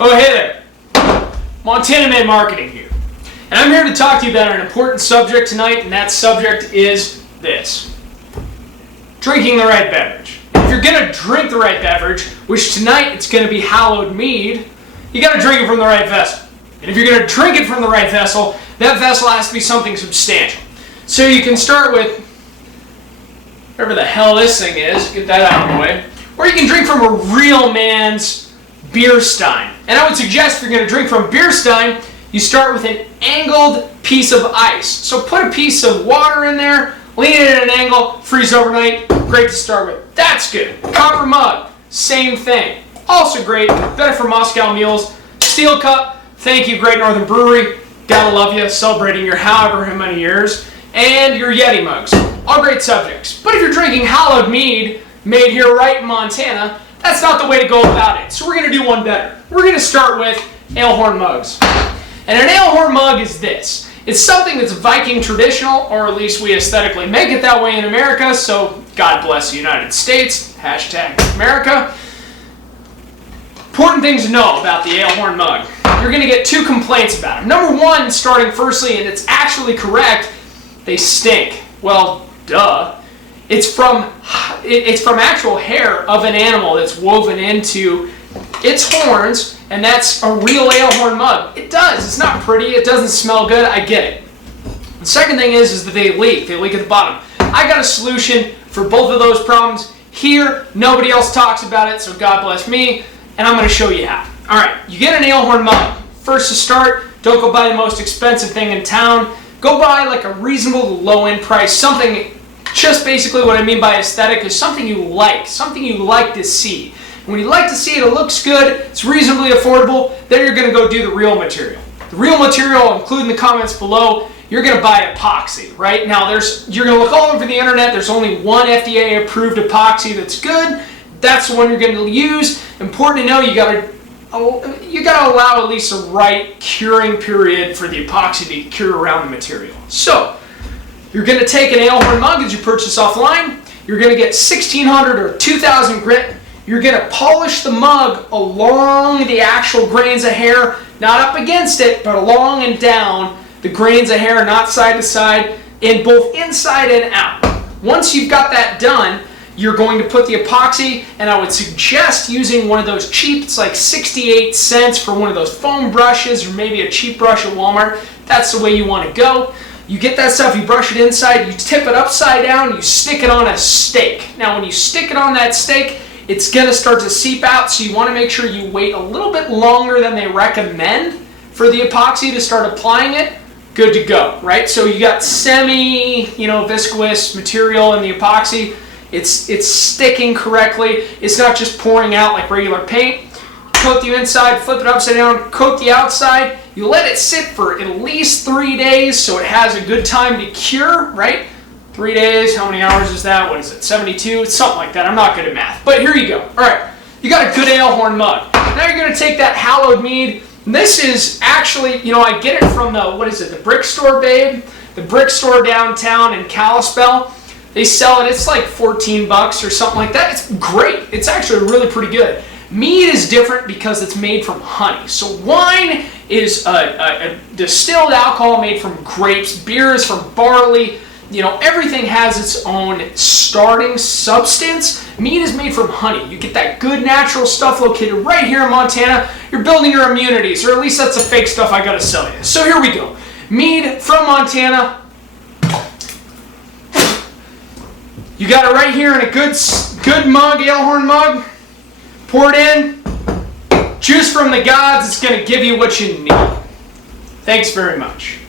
Oh, hey there. Montana Man Marketing here. And I'm here to talk to you about an important subject tonight, and that subject is this. Drinking the right beverage. If you're going to drink the right beverage, which tonight it's going to be hallowed mead, you got to drink it from the right vessel. And if you're going to drink it from the right vessel, that vessel has to be something substantial. So you can start with whatever the hell this thing is, get that out of the way. Or you can drink from a real man's beer stein. And I would suggest if you're going to drink from beer stein, you start with an angled piece of ice. So put a piece of water in there, lean it at an angle, freeze overnight. Great to start with. That's good. Copper mug, same thing. Also great, better for Moscow mules. Steel cup, thank you Great Northern Brewery. Gotta love you, celebrating your however many years. And your Yeti mugs. All great subjects. But if you're drinking hallowed mead, made here right in Montana, that's not the way to go about it. So we're going to do one better. We're going to start with ale horn mugs. And an ale horn mug is this. It's something that's Viking traditional, or at least we aesthetically make it that way in America, so God bless the United States, hashtag America. Important things to know about the ale horn mug. You're going to get two complaints about them. Number one, starting firstly, and it's actually correct, they stink. Well, duh. It's from actual hair of an animal that's woven into its horns, and that's a real ale horn mug. It does. It's not pretty. It doesn't smell good. I get it. The second thing is that they leak. They leak at the bottom. I got a solution for both of those problems here. Nobody else talks about it, so God bless me, and I'm going to show you how. All right, you get an ale horn mug. First to start, don't go buy the most expensive thing in town. Go buy like a reasonable low-end price, something. Just basically what I mean by aesthetic is something you like to see. And when you like to see it, it looks good, it's reasonably affordable, then you're going to go do the real material. The real material, I'll include in the comments below, you're going to buy epoxy, right? Now, you're going to look all over the internet, there's only one FDA-approved epoxy that's good. That's the one you're going to use. Important to know, you got to allow at least a right curing period for the epoxy to cure around the material. So, you're going to take an ale horn mug that you purchase offline. You're going to get 1600 or 2000 grit. You're going to polish the mug along the actual grains of hair, not up against it, but along and down the grains of hair, not side to side, in both inside and out. Once you've got that done, you're going to put the epoxy, and I would suggest using one of those cheap, it's like 68 cents for one of those foam brushes, or maybe a cheap brush at Walmart. That's the way you want to go. You get that stuff, you brush it inside, you tip it upside down, you stick it on a steak. Now when you stick it on that steak, it's going to start to seep out, so you want to make sure you wait a little bit longer than they recommend for the epoxy to start applying it. Good to go, right? So you got viscous material in the epoxy. It's sticking correctly. It's not just pouring out like regular paint. Coat the inside, flip it upside down, coat the outside. You let it sit for at least 3 days so it has a good time to cure, right? 3 days, how many hours is that? What is it, 72? It's something like that. I'm not good at math. But here you go. All right, you got a good ale horn mug. Now you're going to take that hallowed mead. This is actually, I get it from the brick store, babe? The brick store downtown in Kalispell. They sell it, it's like 14 bucks or something like that. It's great. It's actually really pretty good. Mead is different because it's made from honey. So wine is a distilled alcohol made from grapes. Beer is from barley. Everything has its own starting substance. Mead is made from honey. You get that good natural stuff located right here in Montana. You're building your immunities, or at least that's the fake stuff I gotta sell you. So here we go. Mead from Montana. You got it right here in a good mug, ale horn mug. Pour it in. Juice from the gods. It's going to give you what you need. Thanks very much.